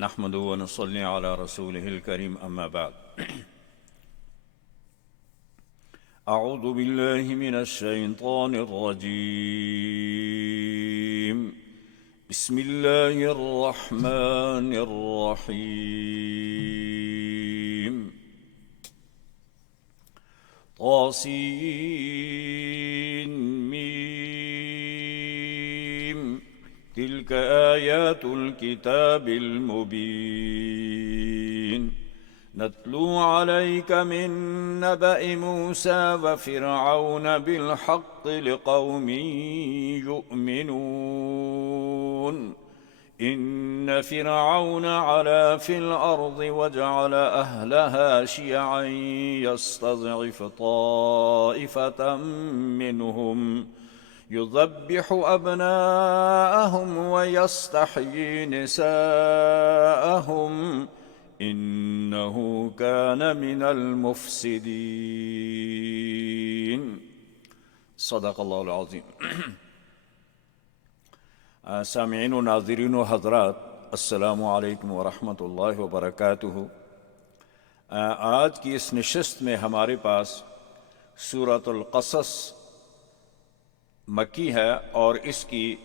نحمد ونصلي على رسوله الكريم أما بعد أعوذ بالله من الشيطان الرجيم بسم الله الرحمن الرحيم طاسين ميم تلك آيات الكتاب المبين نتلو عليك من نبأ موسى وفرعون بالحق لقوم يؤمنون إن فرعون علا في الأرض وجعل أهلها شيعا يستضعف طائفة منهم يذبح أبناءهم ويستحيي نساءهم إنه كان من المفسدين صدق الله العظيم. سامعین و ناظرین و حضرات، السلام علیکم ورحمۃ اللہ وبرکاتہ. آج کی اس نشست میں ہمارے پاس سورۃ القصص مکی ہے اور اس کی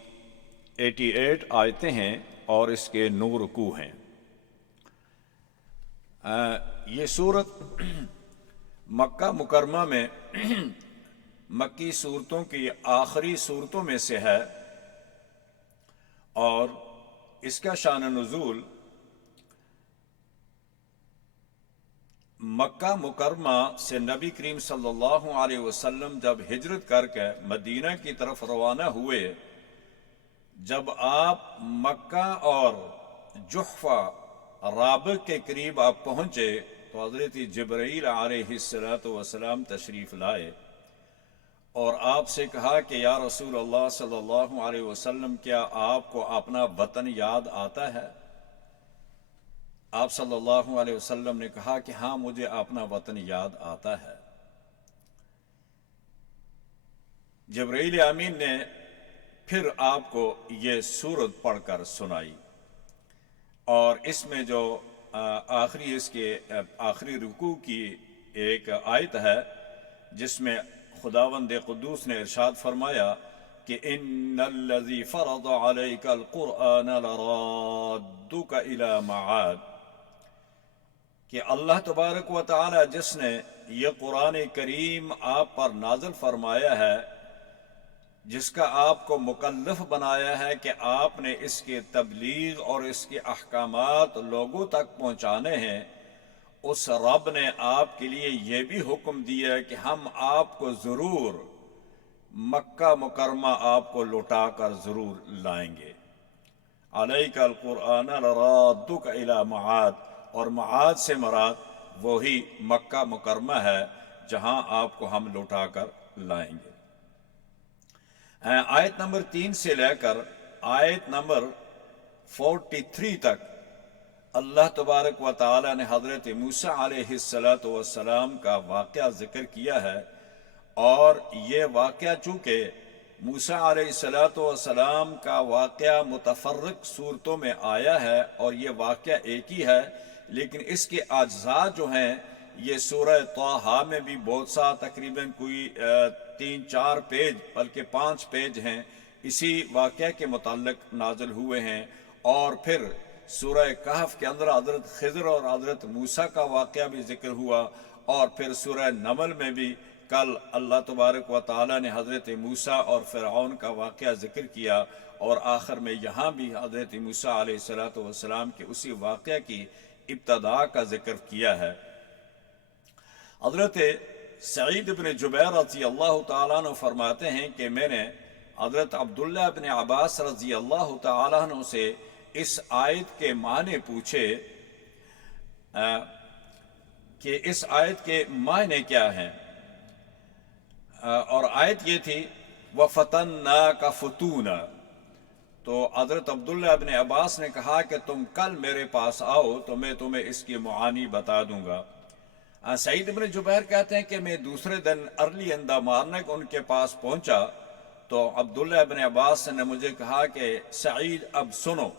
88 آیتیں ہیں اور اس کے 9 رکوع ہیں. یہ سورت مکہ مکرمہ میں مکی صورتوں کی آخری صورتوں میں سے ہے اور اس کا شان نزول مکہ مکرمہ سے نبی کریم صلی اللہ علیہ وسلم جب ہجرت کر کے مدینہ کی طرف روانہ ہوئے، جب آپ مکہ اور جحفہ رابغ کے قریب آپ پہنچے تو حضرت جبرائیل علیہ السلام تشریف لائے اور آپ سے کہا کہ یا رسول اللہ صلی اللہ علیہ وسلم، کیا آپ کو اپنا وطن یاد آتا ہے؟ آپ صلی اللہ علیہ وسلم نے کہا کہ ہاں، مجھے اپنا وطن یاد آتا ہے. جبرائیل امین نے پھر آپ کو یہ سورت پڑھ کر سنائی اور اس میں جو آخری رکوع کی ایک آیت ہے جس میں خداوند قدوس نے ارشاد فرمایا کہ ان الذی فرض علیک القرآن لرادک الی معاد، کہ اللہ تبارک و تعالی جس نے یہ قرآن کریم آپ پر نازل فرمایا ہے، جس کا آپ کو مکلف بنایا ہے کہ آپ نے اس کے تبلیغ اور اس کے احکامات لوگوں تک پہنچانے ہیں، اس رب نے آپ کے لیے یہ بھی حکم دیا کہ ہم آپ کو ضرور مکہ مکرمہ آپ کو لوٹا کر ضرور لائیں گے. علیک القرآن لرادک الی معاد، اور معاد سے مراد وہی مکہ مکرمہ ہے جہاں آپ کو ہم لوٹا کر لائیں گے. آیت نمبر 3 سے لے کر آیت نمبر 43 تک اللہ تبارک و تعالی نے حضرت موسیٰ علیہ السلام کا واقعہ ذکر کیا ہے، اور یہ واقعہ چونکہ موسیٰ علیہ السلام کا واقعہ متفرق صورتوں میں آیا ہے اور یہ واقعہ ایک ہی ہے، لیکن اس کے اجزاء جو ہیں یہ سورہ طٰہٰ میں بھی بہت سا تقریباً کوئی 3-4 پیج بلکہ 5 پیج ہیں اسی واقعہ کے متعلق نازل ہوئے ہیں، اور پھر سورہ کہف کے اندر حضرت خضر اور حضرت موسیٰ کا واقعہ بھی ذکر ہوا، اور پھر سورہ نمل میں بھی کل اللہ تبارک و تعالی نے حضرت موسیٰ اور فرعون کا واقعہ ذکر کیا، اور آخر میں یہاں بھی حضرت موسیٰ علیہ السلام کے اسی واقعہ کی ابتدا کا ذکر کیا ہے. حضرت سعید بن جبیر رضی اللہ تعالیٰ عنہ فرماتے ہیں کہ میں نے حضرت عبداللہ بن عباس رضی اللہ تعالیٰ عنہ سے اس آیت کے معنی پوچھے کہ اس آیت کے معنی کیا ہیں، اور آیت یہ تھی وَفَتَنَّاكَ فُتُونًا. تو حضرت عبداللہ ابن عباس نے کہا کہ تم کل میرے پاس آؤ تو میں تمہیں اس کی معانی بتا دوں گا. سعید بن جبیر کہتے ہیں کہ میں دوسرے دن ارلی ان دا مارننگ ان کے پاس پہنچا تو عبداللہ ابن عباس نے مجھے کہا کہ سعید اب سنو،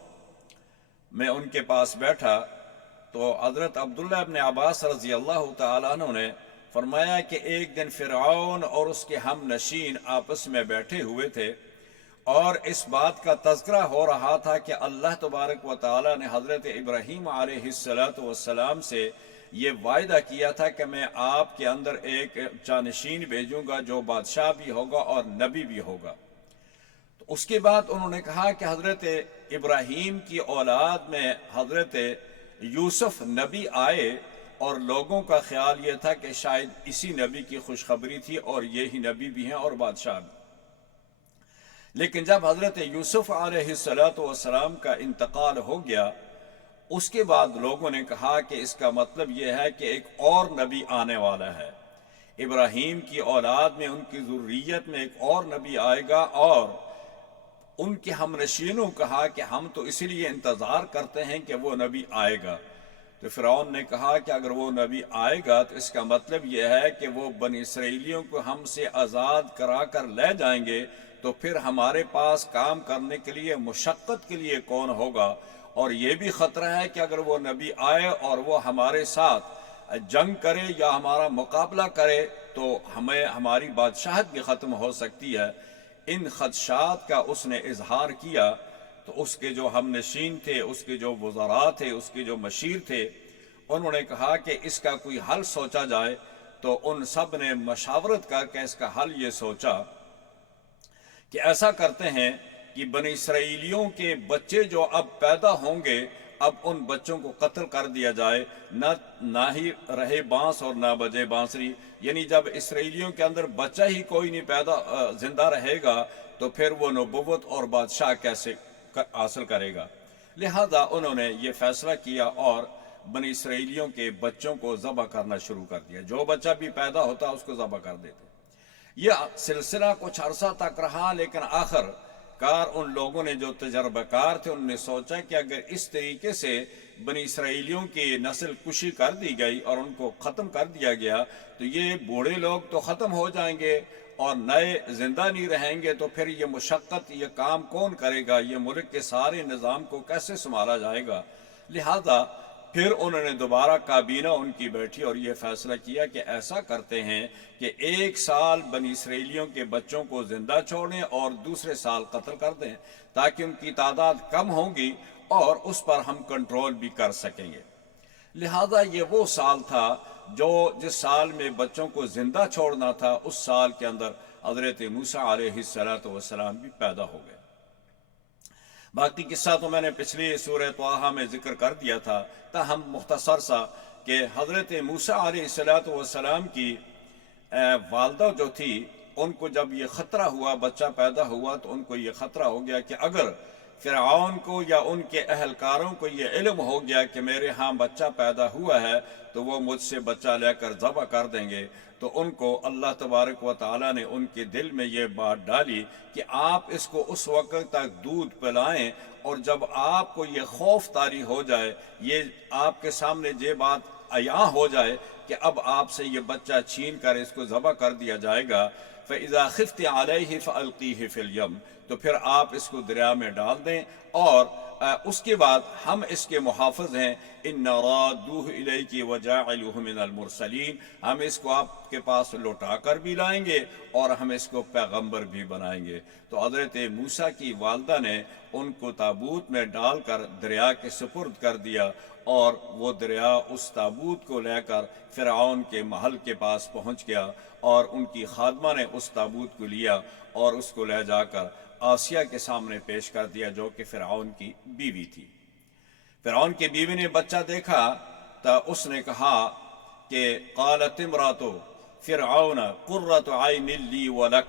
میں ان کے پاس بیٹھا تو حضرت عبداللہ ابن عباس رضی اللہ تعالیٰ عنہ نے فرمایا کہ ایک دن فرعون اور اس کے ہم نشین آپس میں بیٹھے ہوئے تھے اور اس بات کا تذکرہ ہو رہا تھا کہ اللہ تبارک و تعالیٰ نے حضرت ابراہیم علیہ السلام سے یہ وعدہ کیا تھا کہ میں آپ کے اندر ایک جانشین بھیجوں گا جو بادشاہ بھی ہوگا اور نبی بھی ہوگا۔ تو اس کے بعد انہوں نے کہا کہ حضرت ابراہیم کی اولاد میں حضرت یوسف نبی آئے اور لوگوں کا خیال یہ تھا کہ شاید اسی نبی کی خوشخبری تھی اور یہی نبی بھی ہیں اور بادشاہ بھی۔ لیکن جب حضرت یوسف علیہ السلام کا انتقال ہو گیا اس کے بعد لوگوں نے کہا کہ اس کا مطلب یہ ہے کہ ایک اور نبی آنے والا ہے، ابراہیم کی اولاد میں ان کی ذریت میں ایک اور نبی آئے گا۔ اور ان کے ہم نشینوں کہا کہ ہم تو اسی لیے انتظار کرتے ہیں کہ وہ نبی آئے گا۔ تو فرعون نے کہا کہ اگر وہ نبی آئے گا تو اس کا مطلب یہ ہے کہ وہ بنی اسرائیلیوں کو ہم سے آزاد کرا کر لے جائیں گے، تو پھر ہمارے پاس کام کرنے کے لیے مشقت کے لیے کون ہوگا؟ اور یہ بھی خطرہ ہے کہ اگر وہ نبی آئے اور وہ ہمارے ساتھ جنگ کرے یا ہمارا مقابلہ کرے تو ہمیں ہماری بادشاہت بھی ختم ہو سکتی ہے۔ ان خدشات کا اس نے اظہار کیا تو اس کے جو ہم نشین تھے، اس کے جو وزراء تھے، اس کے جو مشیر تھے، انہوں نے کہا کہ اس کا کوئی حل سوچا جائے۔ تو ان سب نے مشاورت کر کے اس کا حل یہ سوچا کہ ایسا کرتے ہیں کہ بنی اسرائیلیوں کے بچے جو اب پیدا ہوں گے اب ان بچوں کو قتل کر دیا جائے، نہ ہی رہے بانس اور نہ بجے بانسری، یعنی جب اسرائیلیوں کے اندر بچہ ہی کوئی نہیں پیدا زندہ رہے گا تو پھر وہ نبوت اور بادشاہ کیسے حاصل کرے گا؟ لہذا انہوں نے یہ فیصلہ کیا اور بنی اسرائیلیوں کے بچوں کو ذبح کرنا شروع کر دیا، جو بچہ بھی پیدا ہوتا اس کو ذبح کر دیتے۔ یہ سلسلہ کچھ عرصہ تک رہا، لیکن آخر کار ان لوگوں نے جو تجربہ کار تھے انہوں نے سوچا کہ اگر اس طریقے سے بنی اسرائیلیوں کی نسل کشی کر دی گئی اور ان کو ختم کر دیا گیا تو یہ بوڑھے لوگ تو ختم ہو جائیں گے اور نئے زندہ نہیں رہیں گے، تو پھر یہ مشقت، یہ کام کون کرے گا؟ یہ ملک کے سارے نظام کو کیسے سنبھالا جائے گا؟ لہذا پھر انہوں نے دوبارہ کابینہ ان کی بیٹھی اور یہ فیصلہ کیا کہ ایسا کرتے ہیں کہ 1 سال بنی اسرائیلیوں کے بچوں کو زندہ چھوڑیں اور دوسرے سال قتل کر دیں، تاکہ ان کی تعداد کم ہوگی اور اس پر ہم کنٹرول بھی کر سکیں گے۔ لہذا یہ وہ سال تھا جس سال میں بچوں کو زندہ چھوڑنا تھا، اس سال کے اندر حضرت موسیٰ علیہ السلام بھی پیدا ہو گئے۔ باقی قصہ تو میں نے پچھلی سورہ طٰہٰ میں ذکر کر دیا تھا، تاہم مختصر سا کہ حضرت موسیٰ علیہ السلام کی والدہ جو تھی ان کو جب یہ خطرہ ہوا، بچہ پیدا ہوا، تو ان کو یہ خطرہ ہو گیا کہ اگر فرعون کو یا ان کے اہلکاروں کو یہ علم ہو گیا کہ میرے ہاں بچہ پیدا ہوا ہے تو وہ مجھ سے بچہ لے کر ذبح کر دیں گے۔ تو ان کو اللہ تبارک و تعالیٰ نے ان کے دل میں یہ بات ڈالی کہ آپ اس کو اس وقت تک دودھ پلائیں اور جب آپ کو یہ خوف طاری ہو جائے، یہ آپ کے سامنے یہ بات عیاں ہو جائے کہ اب آپ سے یہ بچہ چھین کر اس کو ذبح کر دیا جائے گا، فَإِذَا خِفْتِ عَلَيْهِ فَأَلْقِيهِ فِي الْيَمِّ، تو پھر آپ اس کو دریا میں ڈال دیں اور اس کے بعد ہم اس کے محافظ ہیں، إِنَّ رَادُّوهُ إِلَيْكِ وَجَاعِلُوهُ مِنَ الْمُرْسَلِينَ، ہم اس کو آپ کے پاس لوٹا کر بھی لائیں گے اور ہم اس کو پیغمبر بھی بنائیں گے۔ تو حضرت موسیٰ کی والدہ نے ان کو تابوت میں ڈال کر دریا کے سپرد کر دیا اور وہ دریا اس تابوت کو لے کر فرعون کے محل کے پاس پہنچ گیا اور ان کی خادمہ نے اس تابوت کو لیا اور اس کو لے جا کر آسیہ کے سامنے پیش کر دیا جو کہ فرعون کی بیوی تھی۔ فرعون کی بیوی نے بچہ دیکھا تو اس نے کہا کہ قالت امرأۃ فرعون قرۃ عین لی ولک،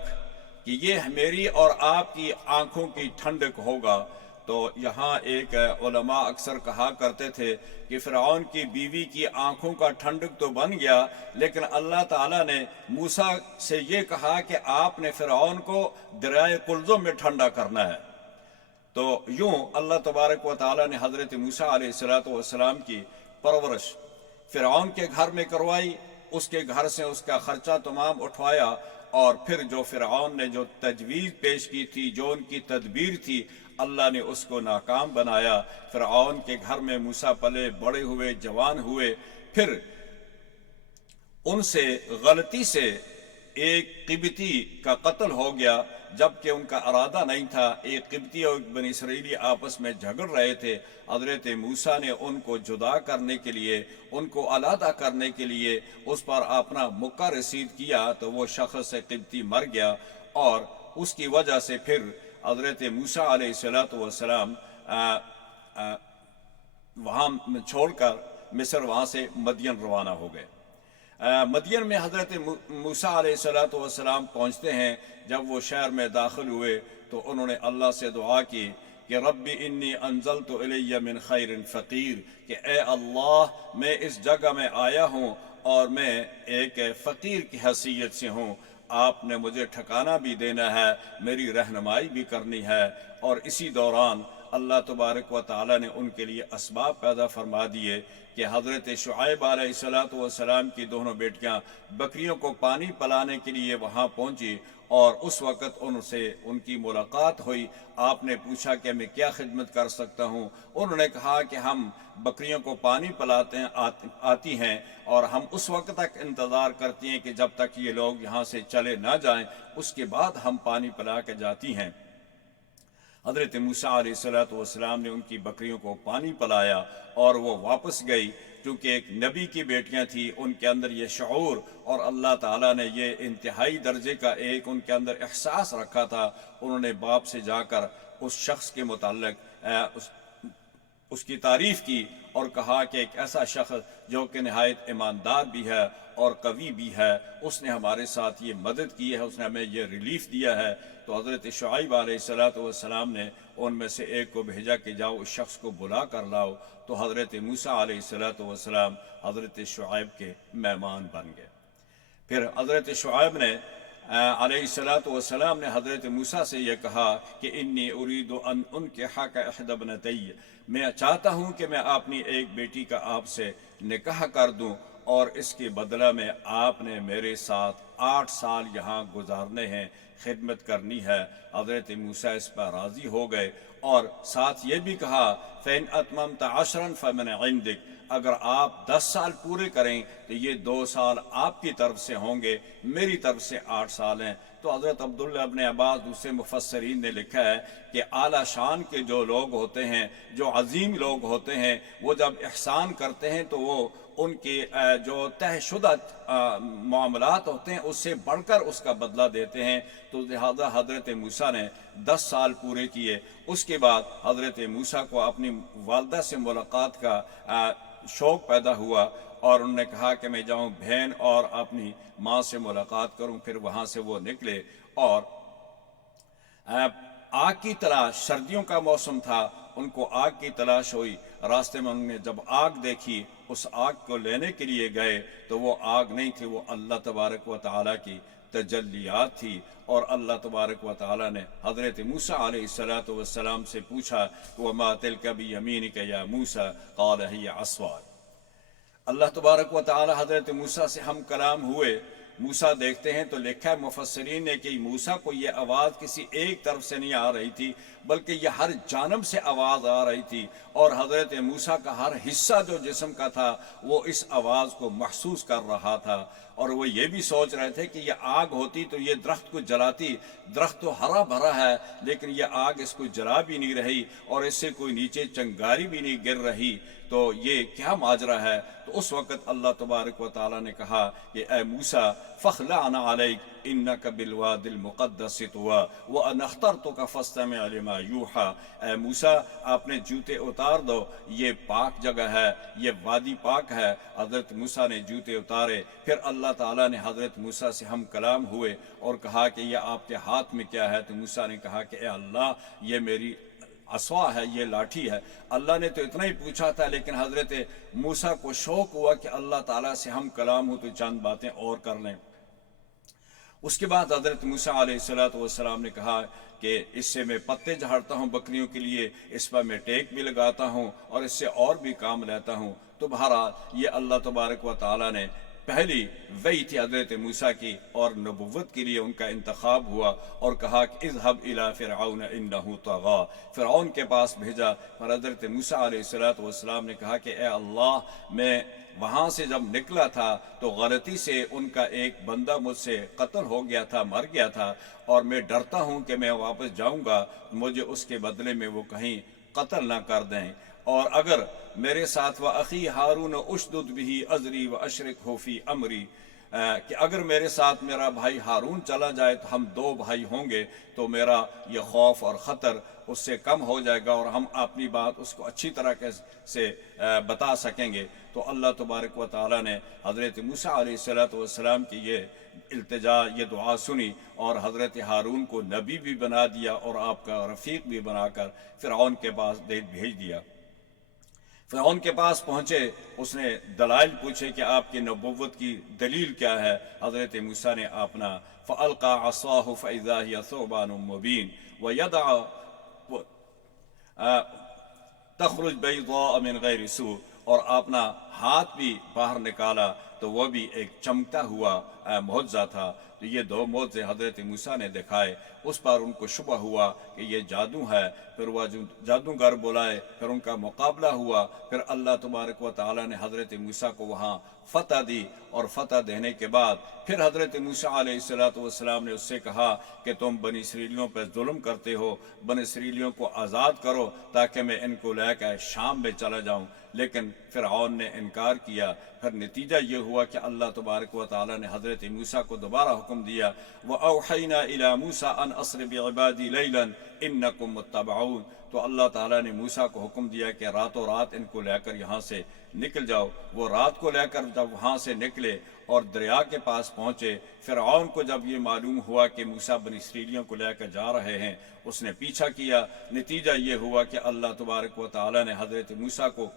کہ یہ میری اور آپ کی آنکھوں کی ٹھنڈک ہوگا۔ تو یہاں ایک علماء اکثر کہا کرتے تھے کہ فرعون کی بیوی کی آنکھوں کا ٹھنڈک تو بن گیا، لیکن اللہ تعالیٰ نے موسیٰ سے یہ کہا کہ آپ نے فرعون کو دریائے قلزم میں ٹھنڈا کرنا ہے۔ تو یوں اللہ تبارک و تعالیٰ نے حضرت موسیٰ علیہ السلام کی پرورش فرعون کے گھر میں کروائی، اس کے گھر سے اس کا خرچہ تمام اٹھوایا، اور پھر جو فرعون نے جو تجویز پیش کی تھی، جو ان کی تدبیر تھی، اللہ نے اس کو ناکام بنایا۔ فرعون کے گھر میں موسیٰ پلے بڑے ہوئے، جوان ہوئے، پھر ان سے غلطی سے ایک قبطی کا قتل ہو گیا، جبکہ ان کا ارادہ نہیں تھا۔ ایک قبطی اور ایک بنی اسرائیلی آپس میں جھگڑ رہے تھے۔ حضرت موسیٰ نے ان کو جدا کرنے کے لیے، ان کو علیحدہ کرنے کے لیے اس پر اپنا مکہ رسید کیا، تو وہ شخص قبطی مر گیا، اور اس کی وجہ سے پھر حضرت موسیٰ علیہ السلام وہاں چھوڑ کر مصر، وہاں سے مدین روانہ ہو گئے۔ مدین میں حضرت موسیٰ علیہ السلام پہنچتے ہیں۔ جب وہ شہر میں داخل ہوئے تو انہوں نے اللہ سے دعا کی کہ رب انی انزلت الی من خیر فقیر، کہ اے اللہ میں اس جگہ میں آیا ہوں اور میں ایک فقیر کی حیثیت سے ہوں، آپ نے مجھے ٹھکانہ بھی دینا ہے، میری رہنمائی بھی کرنی ہے۔ اور اسی دوران اللہ تبارک و تعالیٰ نے ان کے لیے اسباب پیدا فرما دیے کہ حضرت شعیب علیہ السلام کی دونوں بیٹیاں بکریوں کو پانی پلانے کے لیے وہاں پہنچی، اور اس وقت ان سے ان کی ملاقات ہوئی۔ آپ نے پوچھا کہ میں کیا خدمت کر سکتا ہوں؟ انہوں نے کہا کہ ہم بکریوں کو پانی پلاتے ہیں، آتی ہیں، اور ہم اس وقت تک انتظار کرتی ہیں کہ جب تک یہ لوگ یہاں سے چلے نہ جائیں، اس کے بعد ہم پانی پلا کے جاتی ہیں۔ حضرت موسیٰ علیہ السلام نے ان کی بکریوں کو پانی پلایا اور وہ واپس گئی۔ چونکہ ایک نبی کی بیٹیاں تھیں، ان کے اندر یہ شعور اور اللہ تعالیٰ نے یہ انتہائی درجے کا ایک ان کے اندر احساس رکھا تھا۔ انہوں نے باپ سے جا کر اس شخص کے متعلق اس کی تعریف کی اور کہا کہ ایک ایسا شخص جو کہ نہایت ایماندار بھی ہے اور قوی بھی ہے، اس نے ہمارے ساتھ یہ مدد کی ہے، اس نے ہمیں یہ ریلیف دیا ہے۔ تو حضرت شعیب علیہ السلام نے ان میں سے ایک کو بھیجا کہ جاؤ اس شخص کو بلا کر لاؤ۔ تو حضرت موسیٰ علیہ السلام حضرت شعیب کے مہمان بن گئے۔ پھر حضرت شعیب نے علیہ السلام نے حضرت موسیٰ سے یہ کہا کہ انی ارید ان انکحک احدی ابنتی، میں چاہتا ہوں کہ میں اپنی ایک بیٹی کا آپ سے نکاح کر دوں، اور اس کے بدلہ میں آپ نے میرے ساتھ 8 سال یہاں گزارنے ہیں، خدمت کرنی ہے۔ حضرت موسیٰ اس پر راضی ہو گئے، اور ساتھ یہ بھی کہا فَإِنْ أَتْمَمْتَ عَشْرًا فَمِنْ عِنْدِكَ، اگر آپ 10 سال پورے کریں تو یہ 2 سال آپ کی طرف سے ہوں گے، میری طرف سے 8 سال ہیں۔ تو حضرت عبداللہ ابن عباس دوسرے مفسرین نے لکھا ہے کہ اعلیٰ شان کے جو لوگ ہوتے ہیں، جو عظیم لوگ ہوتے ہیں، وہ جب احسان کرتے ہیں تو وہ ان کے جو طے شدہ معاملات ہوتے ہیں اس سے بڑھ کر اس کا بدلہ دیتے ہیں۔ تو لہذا حضرت موسیٰ نے 10 سال پورے کیے۔ اس کے بعد حضرت موسیٰ کو اپنی والدہ سے ملاقات کا شوق پیدا ہوا، اور انہوں نے کہا کہ میں جاؤں بہن اور اپنی ماں سے ملاقات کروں۔ پھر وہاں سے وہ نکلے، اور آگ کی تلاش، سردیوں کا موسم تھا، ان کو آگ کی تلاش ہوئی۔ راستے میں انہوں نے جب آگ دیکھی، اس آگ کو لینے کے لیے گئے تو وہ آگ نہیں تھی، وہ اللہ تبارک و تعالیٰ کی تجلیات تھی۔ اور اللہ تبارک و تعالیٰ نے حضرت موسیٰ علیہ السلام سے پوچھا وَمَا تِلْكَ بِيَمِينِكَ يَا مُوسَىٰ قَالَ هِيَ عَصَايَ۔ اللہ تبارک و تعالیٰ حضرت موسیٰ سے ہم کلام ہوئے۔ موسیٰ دیکھتے ہیں تو لکھا ہے مفسرین نے کہ موسیٰ کو یہ آواز کسی ایک طرف سے نہیں آ رہی تھی، بلکہ یہ ہر جانب سے آواز آ رہی تھی، اور حضرت موسیٰ کا ہر حصہ جو جسم کا تھا وہ اس آواز کو محسوس کر رہا تھا۔ اور وہ یہ بھی سوچ رہے تھے کہ یہ آگ ہوتی تو یہ درخت کو جلاتی، درخت تو ہرا بھرا ہے لیکن یہ آگ اس کو جلا بھی نہیں رہی، اور اس سے کوئی نیچے چنگاری بھی نہیں گر رہی، تو یہ کیا ماجرا ہے؟ تو اس وقت اللہ تبارک و تعالیٰ نے کہا کہ اے موسیٰ فاخلعنا علیک انک بالوادی المقدس طویٰ وانا اخترتک فاستمع لما یوحیٰ۔ اے موسیٰ اپنے جوتے اتار دو، یہ پاک جگہ ہے، یہ وادی پاک ہے۔ حضرت موسیٰ نے جوتے اتارے، پھر اللہ تعالیٰ نے حضرت موسیٰ سے ہم کلام ہوئے اور کہا کہ یہ آپ کے ہاتھ میں کیا ہے؟ تو موسیٰ نے کہا کہ اے اللہ یہ میری عصا ہے، یہ لاٹھی ہے۔ اللہ نے تو اتنا ہی پوچھا تھا، لیکن حضرت موسیٰ کو شوق ہوا کہ اللہ تعالیٰ سے ہم کلام ہو تو چند باتیں اور کر لیں۔ اس کے بعد حضرت موسیٰ علیہ السلام نے کہا کہ اس سے میں پتے جھاڑتا ہوں بکریوں کے لیے، اس پر میں ٹیک بھی لگاتا ہوں اور اس سے اور بھی کام لیتا ہوں۔ تو بہرحال یہ اللہ تبارک و تعالیٰ نے پہلی وہی تھی حضرت موسیٰ کی، اور نبوت کے لیے ان کا انتخاب ہوا اور کہا کہ اذهب الى فرعون انه طغى، فرعون کے پاس بھیجا۔ اور حضرت موسیٰ علیہ السلام نے کہا کہ اے اللہ، میں وہاں سے جب نکلا تھا تو غلطی سے ان کا ایک بندہ مجھ سے قتل ہو گیا تھا، مر گیا تھا، اور میں ڈرتا ہوں کہ میں واپس جاؤں گا مجھے اس کے بدلے میں وہ کہیں قتل نہ کر دیں، اور اگر میرے ساتھ وَأَخِي هَارُونَ أُشْدُدْ بِهِ أَزْرِي وَأَشْرِكْهُ فِي أَمْرِي، کہ اگر میرے ساتھ میرا بھائی ہارون چلا جائے تو ہم دو بھائی ہوں گے تو میرا یہ خوف اور خطر اس سے کم ہو جائے گا، اور ہم اپنی بات اس کو اچھی طرح سے بتا سکیں گے۔ تو اللہ تبارک و تعالیٰ نے حضرت موسیٰ علیہ السلام کی یہ التجا، یہ دعا سنی، اور حضرت ہارون کو نبی بھی بنا دیا اور آپ کا رفیق بھی بنا کر فرعون کے پاس بھیج دیا۔ فرعون کے پاس پہنچے، اس نے دلائل پوچھے کہ آپ کی نبوت کی دلیل کیا ہے۔ حضرت موسیٰ نے اپنا فَأَلْقَى عَصَاهُ فَإِذَا هِيَ ثُعْبَانٌ مُّبِينٌ وَيَدْعُ تخرج بيضاء من غیر سوء، اور اپنا ہاتھ بھی باہر نکالا تو وہ بھی ایک چمکتا ہوا معجزہ تھا۔ تو یہ دو معجزے حضرت موسیٰ نے دکھائے، اس پر ان کو شبہ ہوا کہ یہ جادو ہے، پھر وہ جادوگر بلائے، پھر ان کا مقابلہ ہوا، پھر اللہ تبارک و تعالیٰ نے حضرت موسیٰ کو وہاں فتح دی، اور فتح دینے کے بعد پھر حضرت موسیٰ علیہ السلام نے اس سے کہا کہ تم بنی اسرائیلیوں پر ظلم کرتے ہو، بنی اسرائیلیوں کو آزاد کرو تاکہ میں ان کو لے کر شام میں چلا جاؤں، لیکن فرعون نے انکار کیا۔ پھر نتیجہ یہ ہوا کہ اللہ تبارک و تعالیٰ نے حضرت موسیٰ کو دوبارہ حکم دیا، وَأَوْحَيْنَا إِلَى مُوسَىٰ أَنْ أَسْرِ بِعِبَادِي لَيْلًا إِنَّكُمْ مُتَّبَعُونَ، تو اللہ تعالیٰ نے موسیٰ کو حکم دیا کہ راتوں رات ان کو لے کر یہاں سے نکل جاؤ۔ وہ رات کو لے کر جب وہاں سے نکلے اور دریا کے پاس پہنچے، فرعون کو جب یہ معلوم ہوا کہ موسیٰ بنی اسرائیلیوں کو لے کر جا رہے ہیں، اس نے پیچھا کیا۔ نتیجہ یہ ہوا کہ اللہ تبارک و تعالیٰ نے حضرت موسیٰ کو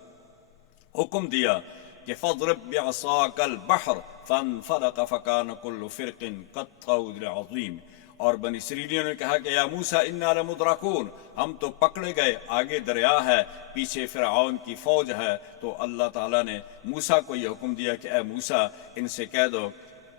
حکم دیا کہ فَاضْرِب بِعَصَاكَ الْبَحْرَ فَانْفَلَقَ فَكَانَ كُلُّ فِرْقٍ كَالطَّوْدِ الْعَظِيمِ، اور بنی اسرائیلیوں نے کہا کہ یا موسیٰ اِنَّا لَمُدْرَكُونَ، ہم تو پکڑے گئے، آگے دریا ہے، پیچھے فرعون کی فوج ہے۔ تو اللہ تعالیٰ نے موسیٰ کو یہ حکم دیا کہ اے موسیٰ ان سے کہہ دو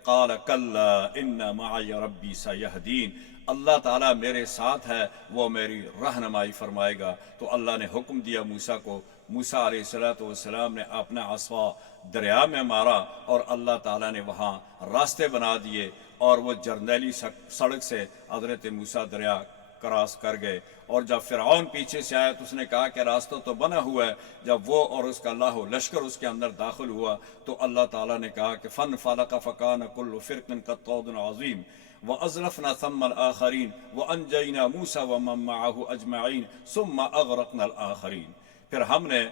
قَالَ كَلَّا إِنَّ مَعَيَ رَبِّي سَيَهْدِينِ، اللہ تعالیٰ میرے ساتھ ہے، وہ میری رہنمائی فرمائے گا۔ تو اللہ نے حکم دیا موسیٰ کو، موسیٰ علیہ السلام نے اپنا عصا دریا میں مارا، اور اللہ تعالیٰ نے وہاں راستے بنا دیے، اور وہ جرنیلی سڑک سے حضرت موسیٰ دریا کراس کر گئے۔ اور جب فرعون پیچھے سے آیا تو اس نے کہا کہ راستہ تو بنا ہوا ہے۔ جب وہ اور اس کا لاہو لشکر اس کے اندر داخل ہوا تو اللہ تعالیٰ نے کہا کہ فَانْفَلَقَ فَكَانَ كُلُّ فِرْقٍ كَالطَّوْدِ الْعَظِيمِ وَأَزْلَفْنَا ثَمَّ الْآخَرِينَ وَأَنْجَيْنَا مُوسَىٰ وَمَن مَّعَهُ أَجْمَعِينَ ثُمَّ أَغْرَقْنَا الْآخَرِينَ، پھر ہم نے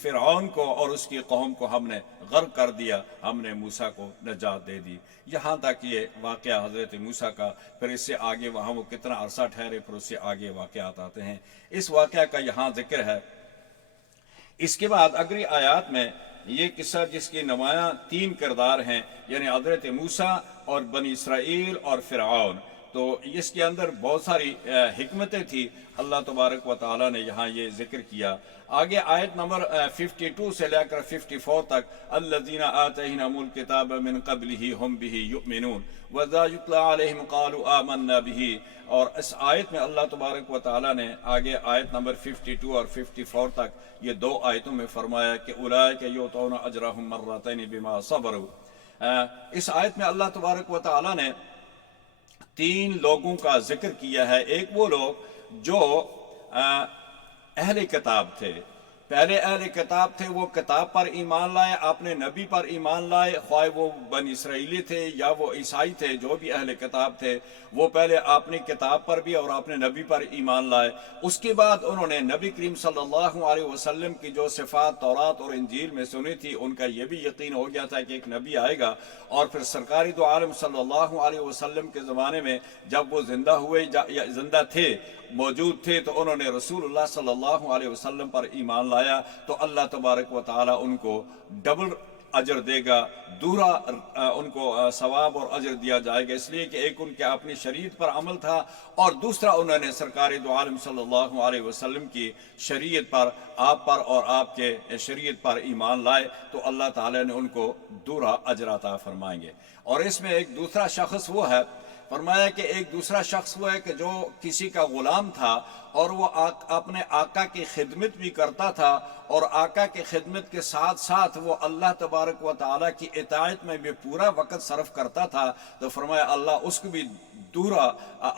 فرعون کو اور اس کی قوم کو ہم نے غرق کر دیا، ہم نے موسیٰ کو نجات دے دی۔ یہاں تک یہ واقعہ حضرت موسیٰ کا۔ پھر اس سے آگے وہاں وہ کتنا عرصہ ٹھہرے، پھر اس سے آگے واقعات آتے ہیں۔ اس واقعہ کا یہاں ذکر ہے۔ اس کے بعد اگلی آیات میں یہ قصہ جس کی نمایاں تین کردار ہیں، یعنی حضرت موسیٰ اور بنی اسرائیل اور فرعون، تو اس کے اندر بہت ساری حکمتیں تھیں، اللہ تبارک و تعالیٰ نے یہاں یہ ذکر کیا۔ آگے آیت نمبر 52 سے لے کر 54 تک الذین آتینہم الکتاب من قبلہ ہم بہ یؤمنون وَإِذَا یُتْلَىٰ عَلَیہم قَالُوا آمَنَّا بِهِ، اور اس آیت میں اللہ تبارک و تعالیٰ نے آگے آیت نمبر 52 اور 54 تک یہ دو آیتوں میں فرمایا کہ اولئک یؤتون اجرہم مرتین بما صبروا۔ اس آیت میں اللہ تبارک و تعالیٰ نے تین لوگوں کا ذکر کیا ہے۔ ایک وہ لوگ جو اہل کتاب تھے، پہلے اہل کتاب تھے، وہ کتاب پر ایمان لائے، اپنے نبی پر ایمان لائے، خواہ وہ بنی اسرائیلی تھے یا وہ عیسائی تھے، جو بھی اہل کتاب تھے وہ پہلے اپنی کتاب پر بھی اور اپنے نبی پر ایمان لائے۔ اس کے بعد انہوں نے نبی کریم صلی اللہ علیہ وسلم کی جو صفات تورات اور انجیل میں سنی تھی، ان کا یہ بھی یقین ہو گیا تھا کہ ایک نبی آئے گا۔ اور پھر سرکاری دو عالم صلی اللہ علیہ وسلم کے زمانے میں جب وہ زندہ ہوئے یا زندہ تھے، موجود تھے، تو انہوں نے رسول اللہ صلی اللہ علیہ وسلم پر ایمان لایا، تو اللہ تبارک و تعالیٰ ان کو ڈبل اجر دے گا، دوہرا ان کو ثواب اور اجر دیا جائے گا، اس لیے کہ ایک ان کے اپنی شریعت پر عمل تھا، اور دوسرا انہوں نے سرکار دو عالم صلی اللہ علیہ وسلم کی شریعت پر، آپ پر اور آپ کے شریعت پر ایمان لائے، تو اللہ تعالیٰ نے ان کو دوہرا اجر عطا فرمائیں گے۔ اور اس میں ایک دوسرا شخص وہ ہے، فرمایا کہ ایک دوسرا شخص وہ ہے کہ جو کسی کا غلام تھا اور وہ اپنے آقا کی خدمت بھی کرتا تھا، اور آقا کی خدمت کے ساتھ ساتھ وہ اللہ تبارک و تعالیٰ کی اطاعت میں بھی پورا وقت صرف کرتا تھا، تو فرمایا اللہ اس کو بھی دوہرا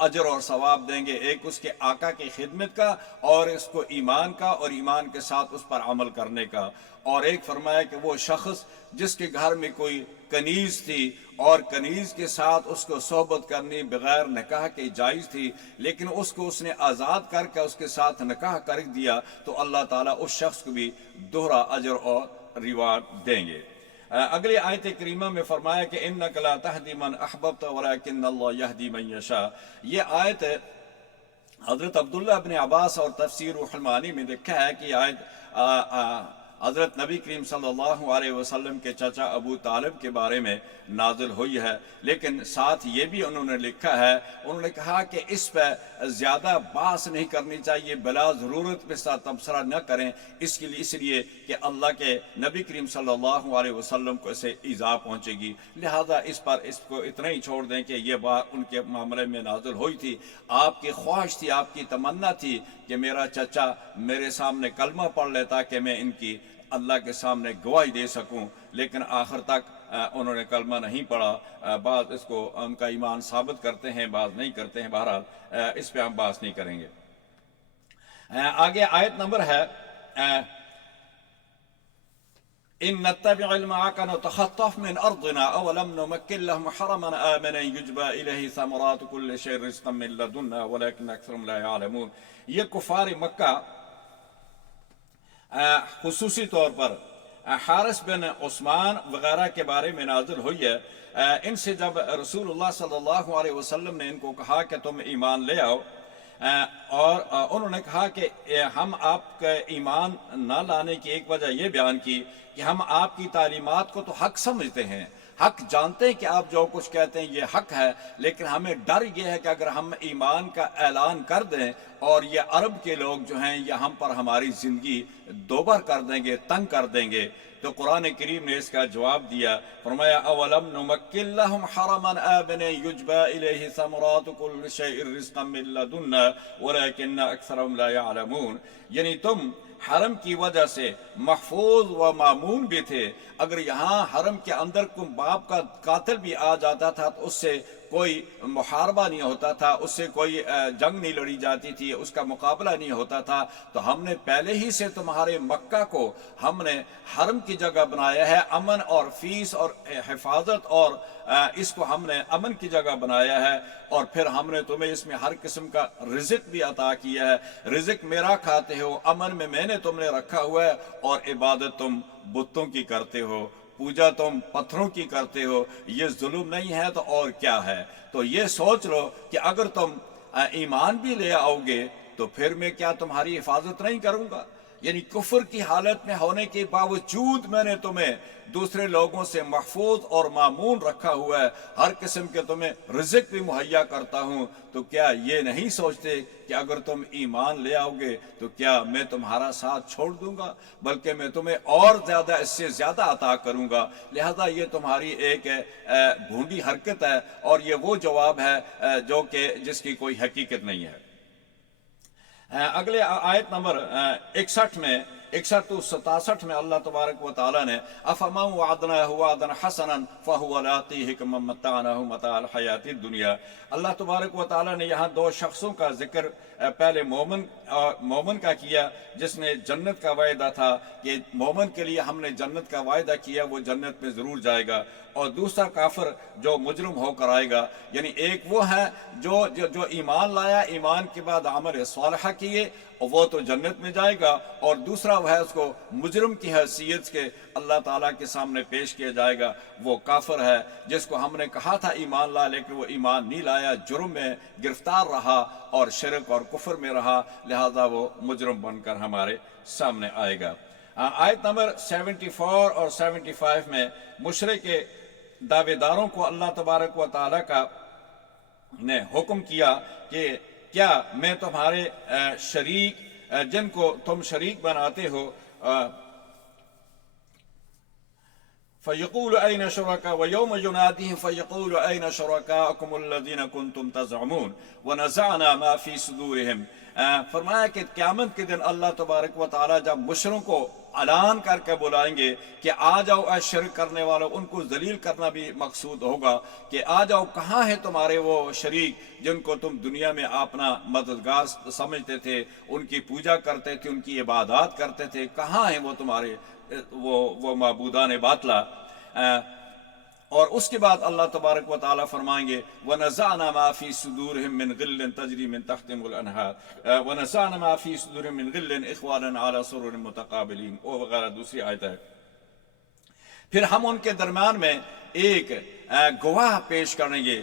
اجر اور ثواب دیں گے، ایک اس کے آقا کی خدمت کا، اور اس کو ایمان کا، اور ایمان کے ساتھ اس پر عمل کرنے کا۔ اور ایک فرمایا کہ وہ شخص جس کے گھر میں کوئی کنیز تھی، اور کنیز کے ساتھ اس کو صحبت کرنی بغیر نکاح کی جائز تھی، لیکن اس کو اس نے آزاد کر کے اس کے ساتھ نکاح کر دیا، تو اللہ تعالیٰ اس شخص کو بھی دوہرا اجر اور ریوارڈ دیں گے۔ اگلی آیت کریمہ میں فرمایا کہ اِنَّكَ لَا تَهْدِي مَنْ أَحْبَبْتَ وَلَكِنَّ اللَّهَ يَهْدِي مَنْ يَشَاءُ۔ یہ آیت حضرت عبداللہ ابن عباس اور تفسیر روح المعانی میں لکھا ہے کہ یہ آیت حضرت نبی کریم صلی اللہ علیہ وسلم کے چچا ابو طالب کے بارے میں نازل ہوئی ہے، لیکن ساتھ یہ بھی انہوں نے لکھا ہے، انہوں نے کہا کہ اس پہ زیادہ بحث نہیں کرنی چاہیے، بلا ضرورت پہ تبصرہ نہ کریں، اس لیے کہ اللہ کے نبی کریم صلی اللہ علیہ وسلم کو اسے ایذا پہنچے گی، لہذا اس کو اتنا ہی چھوڑ دیں کہ یہ بات ان کے معاملے میں نازل ہوئی تھی، آپ کی خواہش تھی، آپ کی تمنا تھی کہ میرا چچا میرے سامنے کلمہ پڑھ لے تاکہ میں ان کی اللہ کے سامنے گواہی دے سکوں، لیکن آخر تک انہوں نے کلمہ نہیں پڑھا، بعض اس کو ان کا ایمان ثابت کرتے ہیں، بعض نہیں کرتے ہیں، بہرحال اس پہ ہم بحث نہیں کریں گے۔ آگے آیت نمبر ہے إن نتبع المعاك نتخطف من أرضنا أولم نمكن لهم حرما آمنا يجبى إليه ثمرات كل شيء رزقا من لدنا ولكن أكثرهم لا يعلمون۔ یہ کفار مکہ خصوصی طور پر حارث بن عثمان وغیرہ کے بارے میں نازل ہوئی ہے، ان سے جب رسول اللہ صلی اللہ علیہ وسلم نے ان کو کہا کہ تم ایمان لے آؤ، اور انہوں نے کہا کہ ہم آپ کا ایمان نہ لانے کی ایک وجہ یہ بیان کی کہ ہم آپ کی تعلیمات کو تو حق سمجھتے ہیں، حق جانتے ہیں کہ آپ جو کچھ کہتے ہیں یہ حق ہے، لیکن ہمیں ڈر یہ ہے کہ اگر ہم ایمان کا اعلان کر دیں اور یہ عرب کے لوگ جو ہیں یہ ہم پر ہماری زندگی دوبر کر دیں گے، تنگ کر دیں گے، تو قرآن کریم نے اس کا جواب دیا، فرمایا اولم نمکن لهم حرما آمنا یجبى الیہ ثمرات کل شیء رزقا من لدنا ولكن اکثرهم لا يعلمون، یعنی تم حرم کی وجہ سے محفوظ و معمون بھی تھے، اگر یہاں حرم کے اندر کوئی باپ کا قاتل بھی آ جاتا تھا تو اس سے کوئی محاربہ نہیں ہوتا تھا، اس سے کوئی جنگ نہیں لڑی جاتی تھی، اس کا مقابلہ نہیں ہوتا تھا، تو ہم نے پہلے ہی سے تمہارے مکہ کو ہم نے حرم کی جگہ بنایا ہے، امن اور فیس اور حفاظت، اور اس کو ہم نے امن کی جگہ بنایا ہے، اور پھر ہم نے تمہیں اس میں ہر قسم کا رزق بھی عطا کیا ہے، رزق میرا کھاتے ہو، امن میں نے تم نے رکھا ہوا ہے، اور عبادت تم بتوں کی کرتے ہو، پوجا تم پتھروں کی کرتے ہو، یہ ظلم نہیں ہے تو اور کیا ہے؟ تو یہ سوچ لو کہ اگر تم ایمان بھی لے آؤ گے تو پھر میں کیا تمہاری حفاظت نہیں کروں گا؟ یعنی کفر کی حالت میں ہونے کے باوجود میں نے تمہیں دوسرے لوگوں سے محفوظ اور معمون رکھا ہوا ہے، ہر قسم کے تمہیں رزق بھی مہیا کرتا ہوں، تو کیا یہ نہیں سوچتے کہ اگر تم ایمان لے آؤ گے تو کیا میں تمہارا ساتھ چھوڑ دوں گا؟ بلکہ میں تمہیں اور زیادہ اس سے زیادہ عطا کروں گا، لہذا یہ تمہاری ایک بھونڈی حرکت ہے، اور یہ وہ جواب ہے جو کہ جس کی کوئی حقیقت نہیں ہے۔ اگلے آیت نمبر 61 میں 67 میں اللہ تبارک و تعالیٰ نے افمن وعدناہ وعدا حسنا فہو لاقیہ کمن متعناہ متاع الحیات الدنیا، اللہ تبارک و تعالیٰ نے یہاں دو شخصوں کا ذکر پہلے مومن کا کیا جس نے جنت کا وعدہ تھا کہ مومن کے لیے ہم نے جنت کا وعدہ کیا، وہ جنت میں ضرور جائے گا، اور دوسرا کافر جو مجرم ہو کر آئے گا، یعنی ایک وہ ہے جو ایمان لایا، ایمان کے بعد عمل صالحہ کیے، وہ تو جنت میں جائے گا، اور دوسرا وہ ہے اس کو مجرم کی حیثیت کے اللہ تعالیٰ کے سامنے پیش کیا جائے گا، وہ کافر ہے جس کو ہم نے کہا تھا ایمان لا، لیکن وہ ایمان نہیں لایا، جرم میں گرفتار رہا اور شرک اور کفر میں رہا، لہذا وہ مجرم بن کر ہمارے سامنے آئے گا۔ آیت نمبر 74 اور 75 میں مشرک کے دعوے داروں کو اللہ تبارک و تعالیٰ کا نے حکم کیا کہ کیا میں تمہارے شریک جن کو تم شریک بناتے ہو فَيَقُولُ أَيْنَ شُرَكَاءُ وَيَوْمَ يُنَادِيهِمْ فَيَقُولُ أَيْنَ شُرَكَاؤُكُمُ الَّذِينَ كُنْتُمْ تَزْعُمُونَ وَنَزَعْنَا مَا فِي صُدُورِهِمْ فرمایا کہ قیامت کے دن اللہ تبارک و تعالیٰ جب مشرکوں کو اعلان کر کے بلائیں گے کہ آ جاؤ اے شرک کرنے والوں، ان کو ذلیل کرنا بھی مقصود ہوگا کہ آ جاؤ، کہاں ہیں تمہارے وہ شریک جن کو تم دنیا میں اپنا مددگار سمجھتے تھے، ان کی پوجا کرتے تھے، ان کی عبادات کرتے تھے، کہاں ہیں وہ تمہارے وہ معبودان باطلا؟ اور اس کے بعد اللہ تبارک و تعالیٰ فرمائیں گے وَنَزَعْنَا مَا فِي صُدُورِهِم مِّن غِلٍّ تَجْرِي مِن تَحْتِهِمُ الْأَنْهَارُ وَنَزَعْنَا مَا فِي صُدُورِهِم مِّن غِلٍّ إِخْوَانًا عَلَى سُرُرٍ مُتَقَابِلِينَ اور وغیرہ دوسری آیت ہے۔ پھر ہم ان کے درمیان میں ایک گواہ پیش کریں گے،